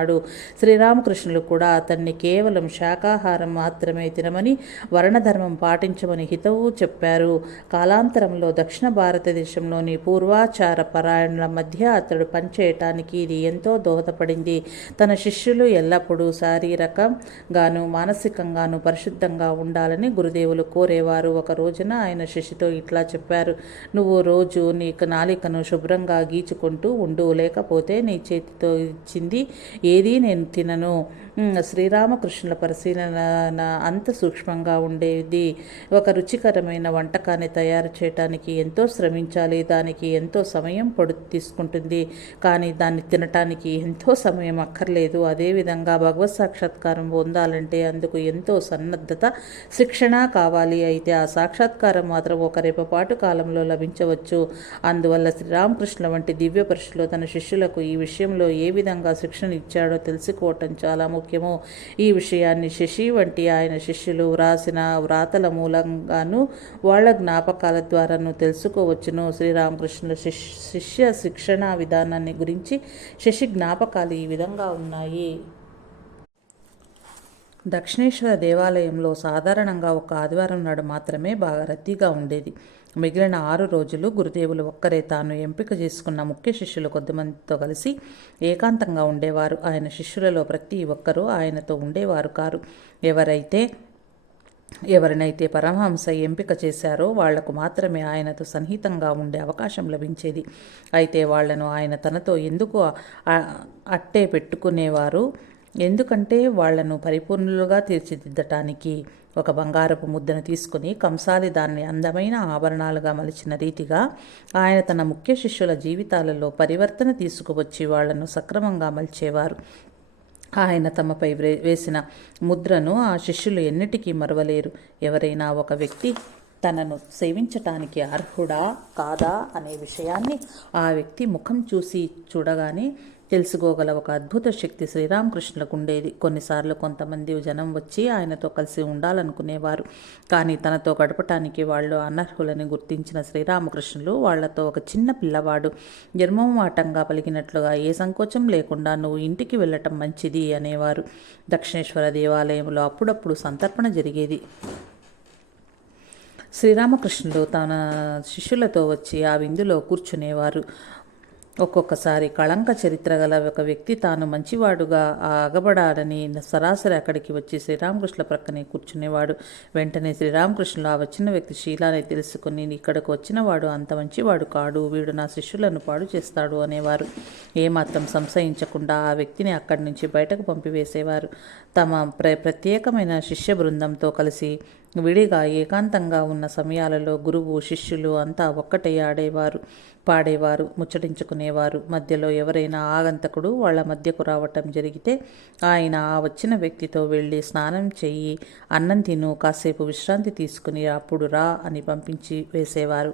శ్రీరామకృష్ణులు కూడా అతన్ని కేవలం శాకాహారం మాత్రమే తినమని, వర్ణధర్మం పాటించమని హితవు చెప్పారు. కాలాంతరంలో దక్షిణ భారతదేశంలోని పూర్వాచార పరాయణుల మధ్య అతడు పనిచేయటానికి ఇది ఎంతో దోహదపడింది. తన శిష్యులు ఎల్లప్పుడూ శారీరకంగాను, మానసికంగాను పరిశుద్ధంగా ఉండాలని గురుదేవులు కోరేవారు. ఒక రోజున ఆయన శిష్యుతో ఇట్లా చెప్పారు: నువ్వు రోజు నీకు నాలికను శుభ్రంగా గీచుకుంటూ ఉండు, లేకపోతే నీ చేతితో ఇచ్చింది ఏదీ నేను తినను. శ్రీరామకృష్ణుల పరిశీలన అంత సూక్ష్మంగా ఉండేది. ఒక రుచికరమైన వంటకాన్ని తయారు చేయటానికి ఎంతో శ్రమించాలి. దానికి ఎంతో సమయం తీసుకుంటుంది. కానీ దాన్ని తినటానికి ఎంతో సమయం అక్కర్లేదు. అదేవిధంగా భగవత్ సాక్షాత్కారం పొందాలంటే అందుకు ఎంతో సన్నద్ధత, శిక్షణ కావాలి. అయితే ఆ సాక్షాత్కారం మాత్రం ఒక రేపపాటు కాలంలో లభించవచ్చు. అందువల్ల శ్రీరామకృష్ణుల వంటి దివ్య పురుషులు తన శిష్యులకు ఈ విషయంలో ఏ విధంగా శిక్షణ ఇచ్చాడో తెలుసుకోవటం చాలా ముఖ్యము. ఈ విషయాన్ని శశి వంటి ఆయన శిష్యులు వ్రాసిన వ్రాతల మూలంగాను వాళ్ళ జ్ఞాపకాల ద్వారాను తెలుసుకోవచ్చును. శ్రీరామకృష్ణుల శిష్య శిక్షణా విధానాన్ని గురించి శశి జ్ఞాపకాలు ఈ విధంగా ఉన్నాయి. దక్షిణేశ్వర దేవాలయంలో సాధారణంగా ఒక ఆదివారం నాడు మాత్రమే బాగా రద్దీగా ఉండేది. మిగిలిన 6 రోజులు గురుదేవులు ఒక్కరే తాను ఎంపిక చేసుకున్న ముఖ్య శిష్యులు కొద్దిమందితో కలిసి ఏకాంతంగా ఉండేవారు. ఆయన శిష్యులలో ప్రతి ఒక్కరూ ఆయనతో ఉండేవారు కారు. ఎవరినైతే పరమహంస ఎంపిక చేశారో వాళ్లకు మాత్రమే ఆయనతో సన్నిహితంగా ఉండే అవకాశం లభించేది. అయితే వాళ్లను ఆయన తనతో ఎందుకు అట్టే పెట్టుకునేవారు? ఎందుకంటే వాళ్లను పరిపూర్ణులుగా తీర్చిదిద్దటానికి. ఒక బంగారపు ముద్దను తీసుకుని కంసాలి దాన్ని అందమైన ఆభరణాలుగా మలిచిన రీతిగా ఆయన తన ముఖ్య శిష్యుల జీవితాలలో పరివర్తన తీసుకువచ్చి వాళ్లను సక్రమంగా మలిచేవారు. ఆయన తమపై వేసిన ముద్రను ఆ శిష్యులు ఎన్నిటికీ మరవలేరు. ఎవరైనా ఒక వ్యక్తి తనను సేవించటానికి అర్హుడా కాదా అనే విషయాన్ని ఆ వ్యక్తి ముఖం చూసి చూడగానే తెలుసుకోగల ఒక అద్భుత శక్తి శ్రీరామకృష్ణులకు ఉండేది. కొన్నిసార్లు కొంతమంది జనం వచ్చి ఆయనతో కలిసి ఉండాలనుకునేవారు. కానీ తనతో గడపటానికి వాళ్ళు అనర్హులని గుర్తించిన శ్రీరామకృష్ణులు వాళ్లతో ఒక చిన్న పిల్లవాడు నిర్మమాటంగా పలికినట్లుగా ఏ సంకోచం లేకుండా నువ్వు ఇంటికి వెళ్ళటం మంచిది అనేవారు. దక్షిణేశ్వర దేవాలయంలో అప్పుడప్పుడు సంతర్పణ జరిగేది. శ్రీరామకృష్ణుడు తన శిష్యులతో వచ్చి ఆ విందులో కూర్చునేవారు. ఒక్కొక్కసారి కళంక చరిత్ర గల ఒక వ్యక్తి తాను మంచివాడుగా అగబడాలని సరాసరి అక్కడికి వచ్చి శ్రీరామకృష్ణుల ప్రక్కనే కూర్చునేవాడు. వెంటనే శ్రీరామకృష్ణులు ఆ వచ్చిన వ్యక్తి శీలాన్ని తెలుసుకుని ఇక్కడకు వచ్చినవాడు అంత మంచివాడు కాడు, వీడు నా శిష్యులను పాడు చేస్తాడు అనేవారు. ఏమాత్రం సంశయించకుండా ఆ వ్యక్తిని అక్కడి నుంచి బయటకు పంపివేసేవారు. తమ ప్రత్యేకమైన శిష్య బృందంతో కలిసి విడిగా ఏకాంతంగా ఉన్న సమయాలలో గురువు శిష్యులు అంతా ఒక్కటే ఆడేవారు, పాడేవారు, ముచ్చటించుకునేవారు. మధ్యలో ఎవరైనా ఆగంతకుడు వాళ్ళ మధ్యకు రావటం జరిగితే ఆయన ఆ వచ్చిన వ్యక్తితో వెళ్ళి స్నానం చెయ్యి, అన్నం తిను, కాసేపు విశ్రాంతి తీసుకుని అప్పుడు రా అని పంపించి వేసేవారు.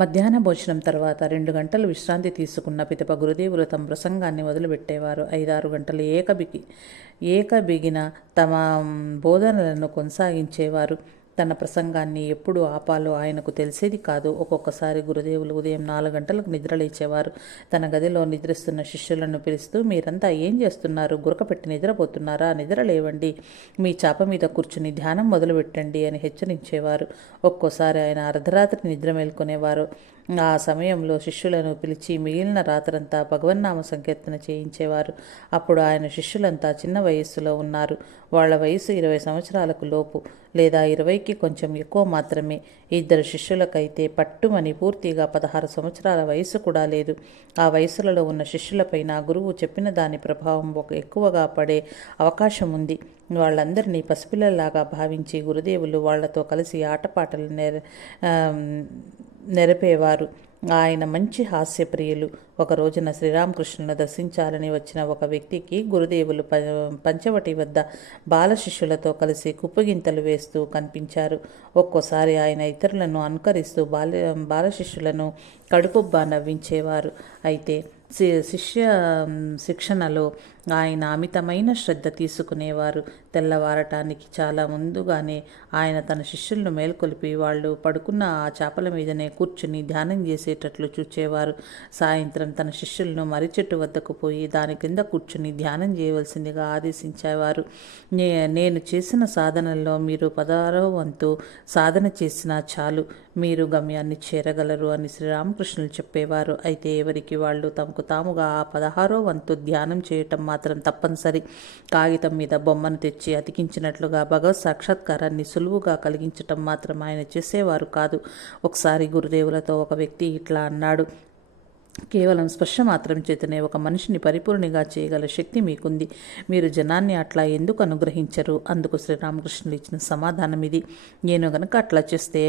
మధ్యాహ్న భోజనం తర్వాత 2 గంటలు విశ్రాంతి తీసుకున్న పిదప గురుదేవులు తమ ప్రసంగాన్ని మొదలుపెట్టేవారు. 5-6 గంటలు ఏకబిగిన తమ బోధనలను కొనసాగించేవారు. తన ప్రసంగాన్ని ఎప్పుడు ఆపాలో ఆయనకు తెలిసేది కాదు. ఒక్కొక్కసారి గురుదేవులు ఉదయం 4 గంటలకు నిద్రలేచేవారు. తన గదిలో నిద్రిస్తున్న శిష్యులను పిలుస్తూ, మీరంతా ఏం చేస్తున్నారు? గురకపెట్టి నిద్రపోతున్నారా? నిద్ర లేవండి, మీ చాప మీద కూర్చుని ధ్యానం మొదలుపెట్టండి అని హెచ్చరించేవారు. ఒక్కోసారి ఆయన అర్ధరాత్రి నిద్ర మేల్కొనేవారు. ఆ సమయంలో శిష్యులను పిలిచి మిగిలిన రాత్రంతా భగవన్నామ సంకీర్తన చేయించేవారు. అప్పుడు ఆయన శిష్యులంతా చిన్న వయస్సులో ఉన్నారు. వాళ్ల వయసు 20 సంవత్సరాలకు లోపు లేదా 20కి కొంచెం ఎక్కువ మాత్రమే. 2 శిష్యులకైతే పట్టుమని పూర్తిగా 16 సంవత్సరాల వయసు కూడా లేదు. ఆ వయసులలో ఉన్న శిష్యులపైన గురువు చెప్పిన దాని ప్రభావం ఎక్కువగా పడే అవకాశం ఉంది. వాళ్ళందరినీ పసిపిల్లలాగా భావించి గురుదేవులు వాళ్లతో కలిసి ఆటపాటలు నెరపేవారు. ఆయన మంచి హాస్యప్రియులు. ఒక రోజున శ్రీరామకృష్ణులను దర్శించాలని వచ్చిన ఒక వ్యక్తికి గురుదేవులు పంచవటి వద్ద బాల శిష్యులతో కలిసి కుప్పగింతలు వేస్తూ కనిపించారు. ఒక్కోసారి ఆయన ఇతరులను అనుకరిస్తూ బాల శిష్యులను కడుపుబ్బా నవ్వించేవారు. అయితే శిష్య శిక్షణలో ఆయన అమితమైన శ్రద్ధ తీసుకునేవారు. తెల్లవారటానికి చాలా ముందుగానే ఆయన తన శిష్యులను మేల్కొలిపి వాళ్ళు పడుకున్న ఆ చాపల మీదనే కూర్చుని ధ్యానం చేసేటట్లు చూచేవారు. సాయంత్రం తన శిష్యులను మర్రి చెట్టు వద్దకు పోయి దాని కింద కూర్చుని ధ్యానం చేయవలసిందిగా ఆదేశించేవారు. నేను చేసిన సాధనల్లో మీరు 16వ వంతు సాధన చేసినా చాలు, మీరు గమ్యాన్ని చేరగలరు అని శ్రీరామకృష్ణులు చెప్పేవారు. అయితే ఎవరికి వాళ్ళు తమకు తాముగా ఆ 16వ వంతు ధ్యానం చేయటం మాత్రం తప్పనిసరి. కాగితం మీద బొమ్మను తెచ్చి అతికించినట్లుగా భగవత్ సాక్షాత్కారాన్ని సులువుగా కలిగించటం మాత్రం ఆయన చేసేవారు కాదు. ఒకసారి గురుదేవులతో ఒక వ్యక్తి ఇట్లా అన్నాడు, కేవలం స్పర్శ మాత్రం చేతనే ఒక మనిషిని పరిపూర్ణిగా చేయగల శక్తి మీకుంది. మీరు జనాన్ని అట్లా ఎందుకు అనుగ్రహించరు? అందుకు శ్రీరామకృష్ణులు ఇచ్చిన సమాధానం ఇది. నేను గనక అట్లా చేస్తే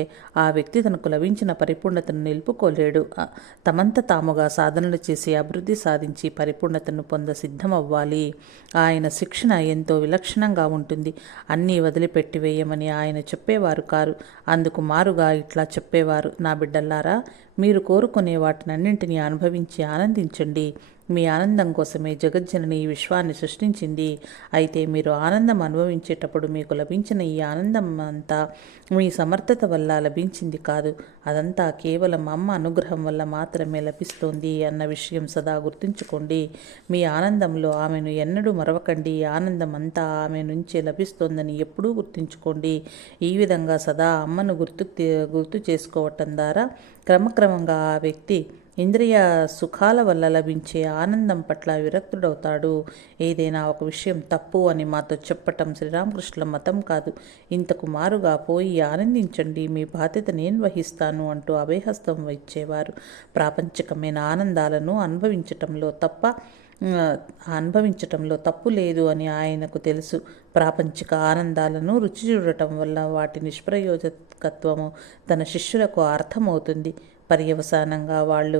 ఆ వ్యక్తి తనకు లభించిన పరిపూర్ణతను నిలుపుకోలేడు. తమంత తాముగా సాధనలు చేసి అభివృద్ధి సాధించి పరిపూర్ణతను సిద్ధమవ్వాలి. ఆయన శిక్షణ ఎంతో విలక్షణంగా ఉంటుంది. అన్నీ వదిలిపెట్టివేయమని ఆయన చెప్పేవారు కారు. అందుకు మారుగా ఇట్లా చెప్పేవారు, నా బిడ్డల్లారా, మీరు కోరుకునే వాటినన్నింటినీ అనుభవించి ఆనందించండి. మీ ఆనందం కోసమే జగజ్జనని ఈ విశ్వాన్ని సృష్టించింది. అయితే మీరు ఆనందం అనుభవించేటప్పుడు మీకు లభించిన ఈ ఆనందం అంతా మీ సమర్థత వల్ల లభించింది కాదు. అదంతా కేవలం అమ్మ అనుగ్రహం వల్ల మాత్రమే లభిస్తోంది అన్న విషయం సదా గుర్తుంచుకోండి. మీ ఆనందంలో ఆమెను ఎన్నడూ మరవకండి. ఆనందం అంతా ఆమె నుంచే లభిస్తోందని ఎప్పుడూ గుర్తుంచుకోండి. ఈ విధంగా సదా అమ్మను గుర్తు చేసుకోవటం ద్వారా క్రమక్రమంగా ఆ వ్యక్తి ఇంద్రియ సుఖాల వల్ల లభించే ఆనందం పట్ల విరక్తుడవుతాడు. ఏదైనా ఒక విషయం తప్పు అని మాతో చెప్పటం శ్రీరామకృష్ణుల మతం కాదు. ఇంతకు మారుగా పోయి ఆనందించండి, మీ బాధ్యత నేను వహిస్తాను అంటూ అభయహస్తం ఇచ్చేవారు. ప్రాపంచికమైన ఆనందాలను అనుభవించటంలో తప్పు లేదు అని ఆయనకు తెలుసు. ప్రాపంచిక ఆనందాలను రుచి చూడటం వల్ల వాటి నిష్ప్రయోజకత్వము తన శిష్యులకు అర్థమవుతుంది. పర్యవసానంగా వాళ్ళు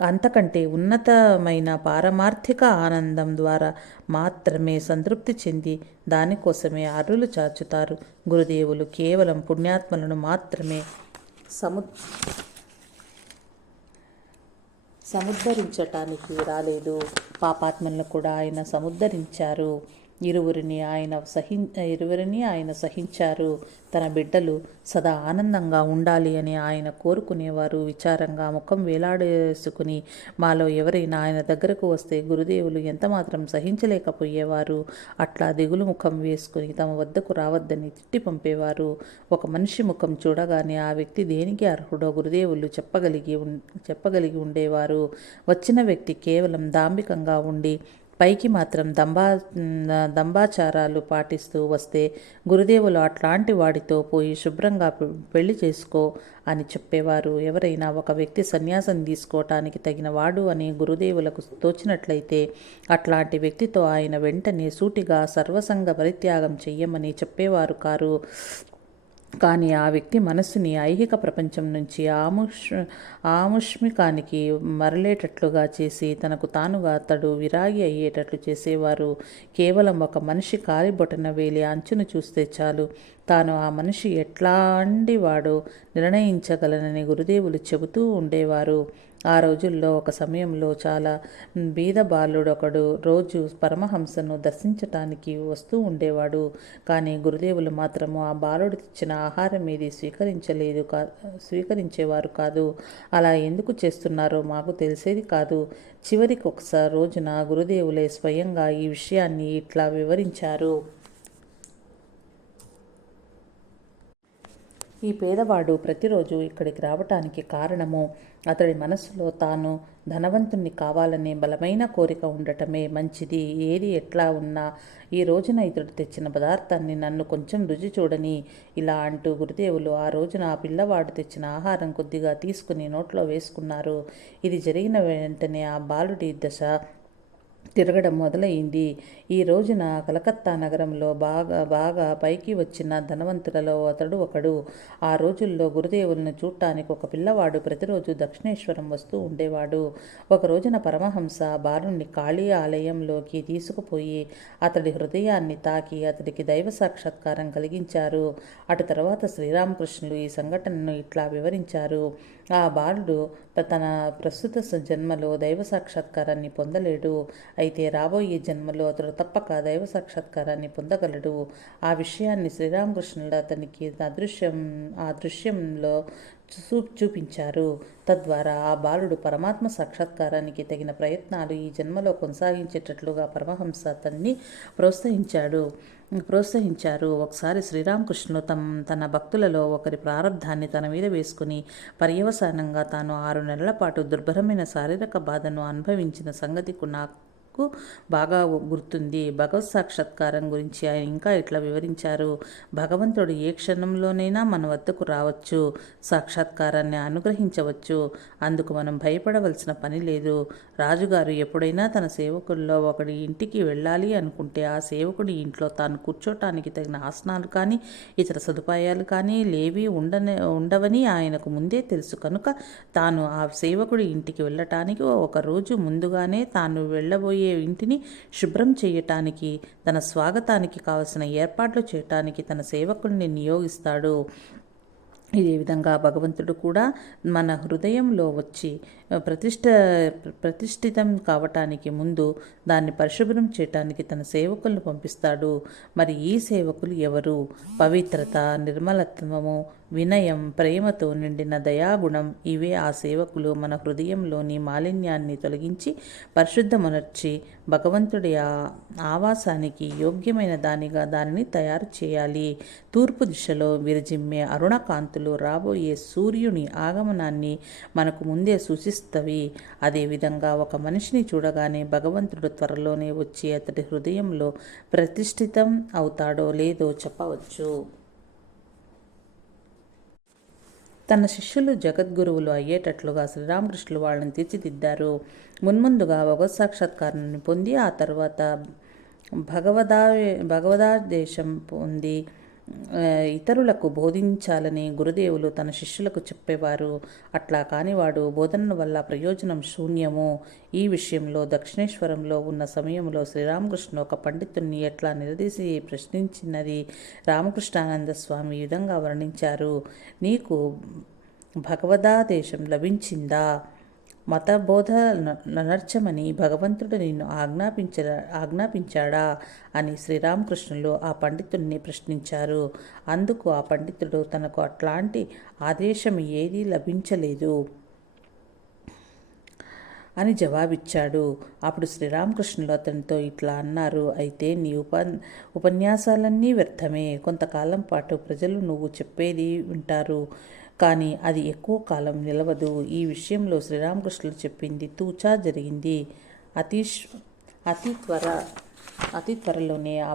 అంతకంటే ఉన్నతమైన పారమార్థిక ఆనందం ద్వారా మాత్రమే సంతృప్తి చెంది దానికోసమే అరులు చాచుతారు. గురుదేవులు కేవలం పుణ్యాత్మలను మాత్రమే సముద్ధరించటానికి రాలేదు, పాపాత్మలను కూడా ఆయన సముద్ధరించారు. ఇరువురిని ఆయన సహించారు. తన బిడ్డలు సదా ఆనందంగా ఉండాలి అని ఆయన కోరుకునేవారు. విచారంగా ముఖం వేలాడేసుకుని మాలో ఎవరైనా ఆయన దగ్గరకు వస్తే గురుదేవులు ఎంతమాత్రం సహించలేకపోయేవారు. అట్లా దిగులు ముఖం వేసుకుని తమ వద్దకు రావద్దని తిట్టి పంపేవారు. ఒక మనిషి ముఖం చూడగానే ఆ వ్యక్తి దేనికి అర్హుడో గురుదేవులు చెప్పగలిగి ఉండేవారు. వచ్చిన వ్యక్తి కేవలం దాంభికంగా ఉండి పైకి మాత్రం దంబాచారాలు పాటిస్తూ వస్తే గురుదేవులు అట్లాంటి వాడితో పోయి శుభ్రంగా పెళ్లి చేసుకో అని చెప్పేవారు. ఎవరైనా ఒక వ్యక్తి సన్యాసం తీసుకోవటానికి తగిన వాడు అని గురుదేవులకు తోచినట్లయితే అట్లాంటి వ్యక్తితో ఆయన వెంటనే సూటిగా సర్వసంగ పరిత్యాగం చెయ్యమని చెప్పేవారు కారు. కానీ ఆ వ్యక్తి మనస్సుని ఐహిక ప్రపంచం నుంచి ఆముష్మికానికి మరలేటట్లుగా చేసి తనకు తానుగా అతడు విరాగి అయ్యేటట్లు చేసేవారు. కేవలం ఒక మనిషి కాలిబొటన వేలి అంచును చూస్తే చాలు తాను ఆ మనిషి ఎట్లాంటి వాడో నిర్ణయించగలనని గురుదేవులు చెబుతూ ఉండేవారు. ఆ రోజుల్లో ఒక సమయంలో చాలా బీద బాలుడొకడు రోజు పరమహంసను దర్శించటానికి వస్తూ ఉండేవాడు. కానీ గురుదేవులు మాత్రము ఆ బాలుడు తెచ్చిన ఆహారం ఏది స్వీకరించేవారు కాదు. అలా ఎందుకు చేస్తున్నారో మాకు తెలిసేది కాదు. చివరికి ఒకసారి రోజున గురుదేవులే స్వయంగా ఈ విషయాన్ని ఇట్లా వివరించారు. ఈ పేదవాడు ప్రతిరోజు ఇక్కడికి రావటానికి కారణము అతడి మనస్సులో తాను ధనవంతుణ్ణి కావాలనే బలమైన కోరిక ఉండటమే. మంచిది, ఏది ఎట్లా ఉన్నా ఈ రోజున ఇతడు తెచ్చిన పదార్థాన్ని నన్ను కొంచెం రుచి చూడని ఇలా అంటూ గురుదేవులు ఆ రోజున ఆ పిల్లవాడు తెచ్చిన ఆహారం కొద్దిగా తీసుకుని నోట్లో వేసుకున్నారు. ఇది జరిగిన వెంటనే ఆ బాలుడి దశ తిరగడం మొదలైంది. ఈ రోజున కలకత్తా నగరంలో బాగా పైకి వచ్చిన ధనవంతులలో అతడు ఒకడు. ఆ రోజుల్లో గురుదేవులను చూడటానికి ఒక పిల్లవాడు ప్రతిరోజు దక్షిణేశ్వరం వస్తూ ఉండేవాడు. ఒక రోజున పరమహంస బాలుణ్ణి కాళీ ఆలయంలోకి తీసుకుపోయి అతడి హృదయాన్ని తాకి అతడికి దైవ సాక్షాత్కారం కలిగించారు. అటు తర్వాత శ్రీరామకృష్ణులు ఈ సంఘటనను ఇట్లా వివరించారు. ఆ బాలుడు తన ప్రస్తుత జన్మలో దైవ సాక్షాత్కారాన్ని పొందలేడు. అయితే రాబోయే జన్మలో అతడు తప్పక దైవ సాక్షాత్కారాన్ని పొందగలడు. ఆ విషయాన్ని శ్రీరామకృష్ణుడు అతనికి ఆ దృశ్యంలో చూపించారు. తద్వారా ఆ బాలుడు పరమాత్మ సాక్షాత్కారానికి తగిన ప్రయత్నాలు ఈ జన్మలో కొనసాగించేటట్లుగా పరమహంస అతన్ని ప్రోత్సహించారు. ఒకసారి శ్రీరామకృష్ణుడు తన భక్తులలో ఒకరి ప్రారంధాన్ని తన మీద వేసుకుని పర్యవసానంగా తాను 6 నెలల పాటు దుర్భరమైన శారీరక బాధను అనుభవించిన సంగతి నాకు బాగా గుర్తుంది. భగవత్ సాక్షాత్కారం గురించి ఆయన ఇంకా ఇట్లా వివరించారు. భగవంతుడు ఏ క్షణంలోనైనా మన వద్దకు రావచ్చు, సాక్షాత్కారాన్ని అనుగ్రహించవచ్చు. అందుకు మనం భయపడవలసిన పని లేదు. రాజుగారు ఎప్పుడైనా తన సేవకుల్లో ఒకడి ఇంటికి వెళ్ళాలి అనుకుంటే ఆ సేవకుడి ఇంట్లో తాను కూర్చోటానికి తగిన ఆసనాలు కానీ ఇతర సదుపాయాలు కానీ లేవి ఉండవని ఆయనకు ముందే తెలుసు కనుక తాను ఆ సేవకుడి ఇంటికి వెళ్ళటానికి ఒక రోజు ముందుగానే తాను వెళ్ళబోయే ఇంటిని శుభ్రం చేయటానికి తన స్వాగతానికి కావలసిన ఏర్పాట్లు చేయటానికి తన సేవకుల్ని నియోగిస్తాడు. ఇదే విధంగా భగవంతుడు కూడా మన హృదయంలో వచ్చి ప్రతిష్ఠితం కావటానికి ముందు దాన్ని పరిశుభ్రం చేయటానికి తన సేవకులను పంపిస్తాడు. మరి ఈ సేవకులు ఎవరు? పవిత్రత, నిర్మలత్వము, వినయం, ప్రేమతో నిండిన దయాగుణం ఇవే ఆ సేవకులు. మన హృదయంలోని మాలిన్యాన్ని తొలగించి పరిశుద్ధమనర్చి భగవంతుడి ఆవాసానికి యోగ్యమైన దానిని తయారు చేయాలి. తూర్పు దిశలో విరజిమ్మే అరుణకాంతులు రాబోయే సూర్యుని ఆగమనాన్ని మనకు ముందే సూచిస్తవి. అదేవిధంగా ఒక మనిషిని చూడగానే భగవంతుడు త్వరలోనే వచ్చి అతడి హృదయంలో ప్రతిష్ఠితం అవుతాడో లేదో చెప్పవచ్చు. తన శిష్యులు జగద్గురువులు అయ్యేటట్లుగా శ్రీరామకృష్ణులు వాళ్ళని తీర్చిదిద్దారు. మున్ముందుగా భగవత్ సాక్షాత్కారాన్ని పొంది ఆ తర్వాత భగవదాదేశం పొంది ఇతరులకు బోధించాలని గురుదేవులు తన శిష్యులకు చెప్పేవారు. అట్లా కానివాడు బోధన వల్ల ప్రయోజనం శూన్యము. ఈ విషయంలో దక్షిణేశ్వరంలో ఉన్న సమయంలో శ్రీరామకృష్ణ ఒక పండితుణ్ణి ఎట్లా నిలదీసి ప్రశ్నించినది రామకృష్ణానంద స్వామి ఈ విధంగా వర్ణించారు. నీకు భగవదాదేశం లభించిందా? మతబోధ నర్చమని భగవంతుడు నిన్ను ఆజ్ఞాపించాడా అని శ్రీరామకృష్ణులు ఆ పండితుడిని ప్రశ్నించారు. అందుకు ఆ పండితుడు తనకు అట్లాంటి ఆదేశం ఏదీ లభించలేదు అని జవాబిచ్చాడు. అప్పుడు శ్రీరామకృష్ణులు అతనితో ఇట్లా అన్నారు, అయితే నీ ఉపన్యాసాలన్నీ వ్యర్థమే. కొంతకాలం పాటు ప్రజలు నువ్వు చెప్పేది వింటారు, కానీ అది ఎక్కువ కాలం నిలవదు. ఈ విషయంలో శ్రీరామకృష్ణులు చెప్పింది తూచా జరిగింది. అతి త్వరలోనే ఆ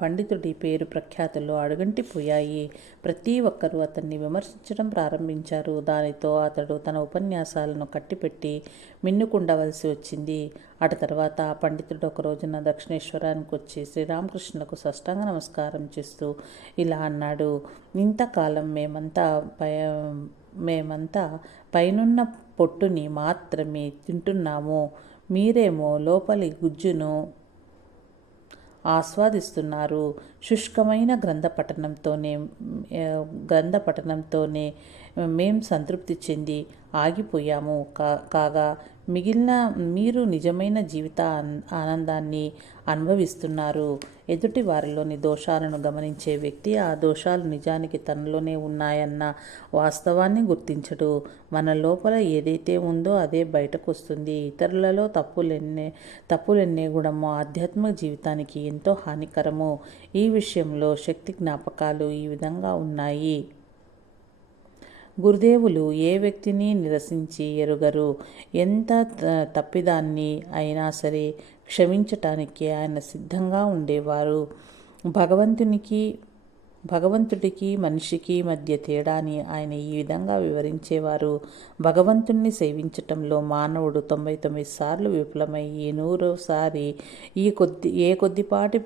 పండితుడి పేరు ప్రఖ్యాతులు అడుగంటిపోయాయి. ప్రతి ఒక్కరూ అతన్ని విమర్శించడం ప్రారంభించారు. దానితో అతడు తన ఉపన్యాసాలను కట్టిపెట్టి మిన్నుకుండవలసి వచ్చింది. అటు తర్వాత ఆ పండితుడు ఒక రోజున దక్షిణేశ్వరానికి వచ్చి శ్రీరామకృష్ణులకు సాష్టాంగ నమస్కారం చేస్తూ ఇలా అన్నాడు, ఇంతకాలం మేమంతా పైనున్న పొట్టుని మాత్రమే తింటున్నాము. మీరేమో లోపలి గుజ్జును ఆస్వాదిస్తున్నారు. శుష్కమైన గ్రంథ పఠనంతోనే మేం సంతృప్తి చెంది ఆగిపోయాము. కాగా మిగిలిన మీరు నిజమైన జీవిత ఆనందాన్ని అనుభవిస్తున్నారు. ఎదుటి వారిలోని దోషాలను గమనించే వ్యక్తి ఆ దోషాలు నిజానికి తనలోనే ఉన్నాయన్న వాస్తవాన్ని గుర్తించడు. మన లోపల ఏదైతే ఉందో అదే బయటకు వస్తుంది. ఇతరులలో తప్పులెన్నే గుణము ఆధ్యాత్మిక జీవితానికి ఎంతో హానికరము. ఈ విషయంలో శక్తి జ్ఞాపకాలు ఈ విధంగా ఉన్నాయి. గురుదేవులు ఏ వ్యక్తిని నిరసించి ఎరుగరు. ఎంత తప్పిదాన్ని అయినా సరే క్షమించటానికి ఆయన సిద్ధంగా ఉండేవారు. భగవంతుడికి మనిషికి మధ్య తేడాని ఆయన ఈ విధంగా వివరించేవారు. భగవంతుణ్ణి సేవించటంలో మానవుడు 99 సార్లు విఫలమై 100సారి కొద్దిపాటి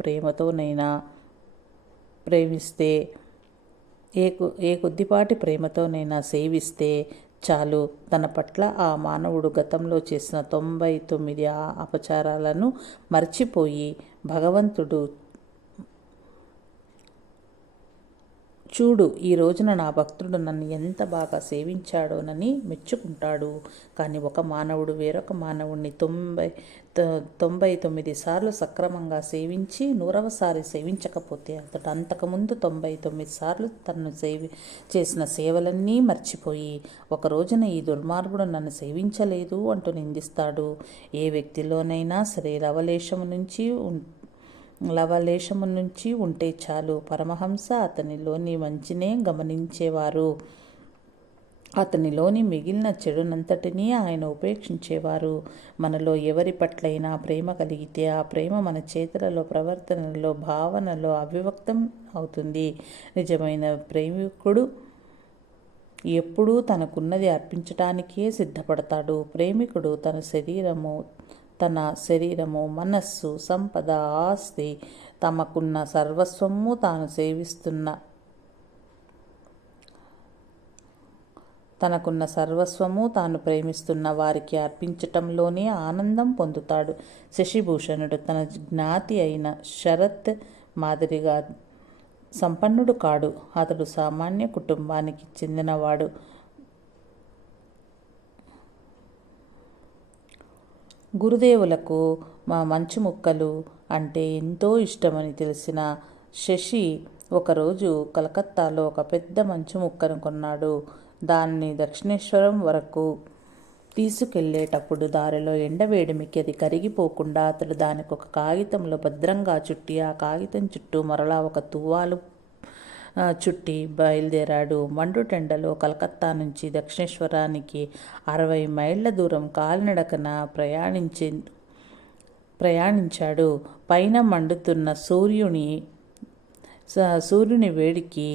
ప్రేమతోనైనా సేవిస్తే చాలు. తన పట్ల ఆ మానవుడు గతంలో చేసిన 99 అపచారాలను మర్చిపోయి భగవంతుడు చూడు, ఈ రోజున నా భక్తుడు నన్ను ఎంత బాగా సేవించాడోనని మెచ్చుకుంటాడు. కానీ ఒక మానవుడు వేరొక మానవుడిని 99 సార్లు సక్రమంగా సేవించి 100వసారి సేవించకపోతే అతడు అంతకుముందు 99 సార్లు తనను చేసిన సేవలన్నీ మర్చిపోయి ఒక రోజున ఈ దుర్మార్గుడు నన్ను సేవించలేదు అంటూ నిందిస్తాడు. ఏ వ్యక్తిలోనైనా సరే లవలేశము నుంచి ఉంటే చాలు. పరమహంస అతనిలోని మంచినే గమనించేవారు. అతనిలోని మిగిలిన చెడునంతటినీ ఆయన ఉపేక్షించేవారు. మనలో ఎవరి పట్లైనా ప్రేమ కలిగితే ఆ ప్రేమ మన చేతులలో, ప్రవర్తనలో, భావనలో అభివ్యక్తం అవుతుంది. నిజమైన ప్రేమికుడు ఎప్పుడూ తనకున్నది అర్పించటానికే సిద్ధపడతాడు. ప్రేమికుడు తన శరీరము, మనస్సు, సంపద, ఆస్తి, తమకున్న సర్వస్వము తాను ప్రేమిస్తున్న వారికి అర్పించటంలోనే ఆనందం పొందుతాడు. శశిభూషణుడు తన జ్ఞాతి అయిన శరత్ మాదిరిగా సంపన్నుడు కాడు. అతడు సామాన్య కుటుంబానికి చెందినవాడు. గురుదేవులకు మంచు ముక్కలు అంటే ఎంతో ఇష్టమని తెలిసిన శశి ఒకరోజు కలకత్తాలో ఒక పెద్ద మంచు ముక్కను కొన్నాడు. దాన్ని దక్షిణేశ్వరం వరకు తీసుకెళ్లేటప్పుడు దారిలో ఎండవేడిమికి అది కరిగిపోకుండా అతడు దానికి ఒక కాగితంలో భద్రంగా చుట్టి ఆ కాగితం చుట్టూ మరలా ఒక తువ్వాలు చుట్టి బయలుదేరాడు. మండుటెండలో కలకత్తా నుంచి దక్షిణేశ్వరానికి 60 మైళ్ళ దూరం కాలినడకన ప్రయాణించాడు. పైన మండుతున్న సూర్యుని వేడికి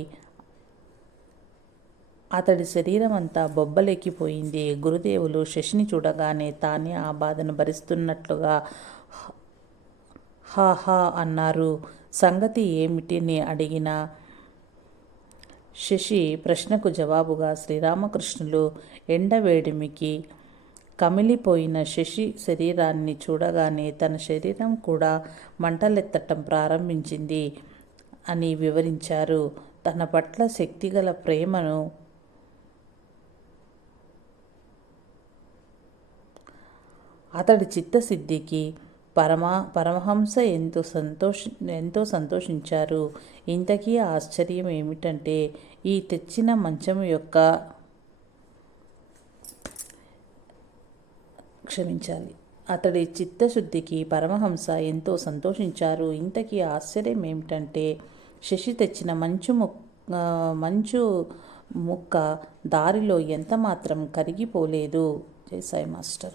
అతడి శరీరమంతా బొబ్బలెక్కిపోయింది. గురుదేవులు శశిని చూడగానే తానే ఆ బాధను భరిస్తున్నట్లుగా హాహా అన్నారు. సంగతి ఏమిటిని అడిగిన శశి ప్రశ్నకు జవాబుగా శ్రీరామకృష్ణులు ఎండవేడిమికి కమిలిపోయిన శశి శరీరాన్ని చూడగానే తన శరీరం కూడా మంటలెత్తటం ప్రారంభించింది అని వివరించారు. తన పట్ల శక్తిగల ప్రేమను అతడి చిత్తశుద్ధికి పరమహంస ఎంతో సంతోషించారు. ఇంతకీ ఆశ్చర్యం ఏమిటంటే ఈ తెచ్చిన మంచం యొక్క అతడి చిత్తశుద్ధికి పరమహంస ఎంతో సంతోషించారు. ఇంతకీ ఆశ్చర్యం ఏమిటంటే శశి తెచ్చిన మంచు ముక్క దారిలో ఎంతమాత్రం కరిగిపోలేదు. జై సాయి మాస్టర్.